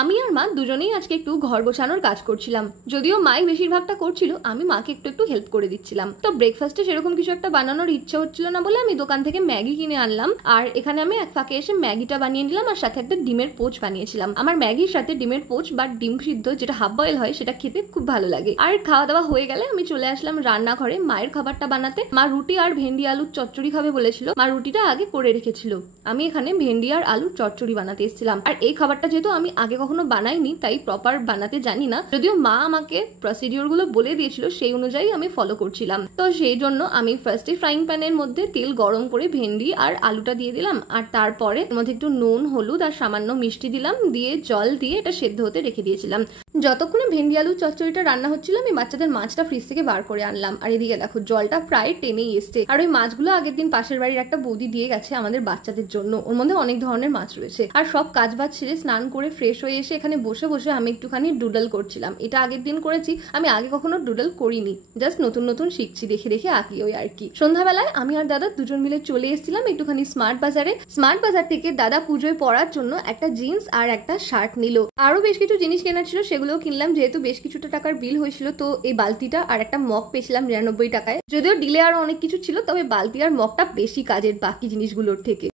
আমি আর মা দুজনেই আজকে একটু ঘর গোছানোর কাজ করছিলাম, যদিও মাই বেশিরভাগটা করছিল, আমি মাকে একটু একটু হেল্প করে দিচ্ছিলাম। তো ব্রেকফাস্টে সেরকম কিছু একটা বানানোর ইচ্ছে হচ্ছিল না বলে আমি দোকান থেকে ম্যাগি কিনে আনলাম, আর এখানে আমি এক ফাঁকে এসে ম্যাগিটা বানিয়ে নিলাম আর সাথে একটা ডিমের পোচ বানিয়েছিলাম। আমার ম্যাগির সাথে ডিমের পোচ বা ডিম সিদ্ধ যেটা হাফ বয়েল হয় সেটা খেতে খুব ভালো লাগে। আর খাওয়া দাওয়া হয়ে গেলে আমি চলে আসলাম রান্নাঘরে মায়ের খাবারটা বানাতে। মা রুটি আর ভেন্ডি আলুর চচ্চড়ি খাবে বলেছিল, মা রুটিটা আগে করে রেখেছিল, আমি এখানে ভেন্ডি আর আলুর চচ্চড়ি বানাতে এসেছিলাম। আর এই খাবারটা যেহেতু আমি আগে কখনো বানাইনি তাই প্রপার বানাতে জানি না, যদিও মা আমাকে প্রসিডিওর গুলো বলে দিয়েছিল সেই অনুযায়ী আমি ফলো করছিলাম। তো সেই জন্য আমি ফার্স্টে ফ্রাইং প্যানের মধ্যে তেল গরম করে ভেন্ডি আর আলুটা দিয়ে দিলাম, আর তারপরে এর মধ্যে একটু নুন হলুদ আর সামান্য মিষ্টি দিলাম, দিয়ে জল দিয়ে এটা সেদ্ধ হতে রেখে দিয়েছিলাম। যতক্ষণে ভেন্ডি আলুর চচ্চড়িটা রান্না হচ্ছিল আমি বাচ্চাদের মাছটা ফ্রিজ থেকে বার করে আনলাম, আর এদিকে দেখো জলটা প্রায় টেনেই এসছে। আর ওই মাছগুলো আগের দিন পাশের বাড়ির একটা বৌদি দিয়ে গেছে আমাদের বাচ্চাদের জন্য, ওর মধ্যে অনেক ধরনের মাছ রয়েছে। আর সব কাজ বাজ ছেড়ে স্নান করে ফ্রেশ হয়ে এসে এখানে বসে বসে আমি একটুখানি ডুডল করছিলাম। এটা আগের দিন করেছি, আমি আগে কখনো ডুডল করিনি, জাস্ট নতুন নতুন শিখছি, দেখে দেখে আঁকি ওই আর কি। সন্ধ্যাবেলায় আমি আর দাদা দুজন মিলে চলে এসেছিলাম একটুখানি স্মার্ট বাজারে। স্মার্ট বাজার থেকে দাদা পুজোয় পরার জন্য একটা জিন্স আর একটা শার্ট নিল, আরো বেশ কিছু জিনিস কেনার ছিল সেগুলোও কিনলাম, যেহেতু বেশ কিছুটা টাকার বিল হয়েছিল। তো এই বালতিটা আর একটা মগ পেয়েছিলাম 99 টাকায়, যদিও ডিলে আরো অনেক কিছু ছিল, তবে বালতি আর মগটা বেশি কাজের বাকি জিনিসগুলোর থেকে।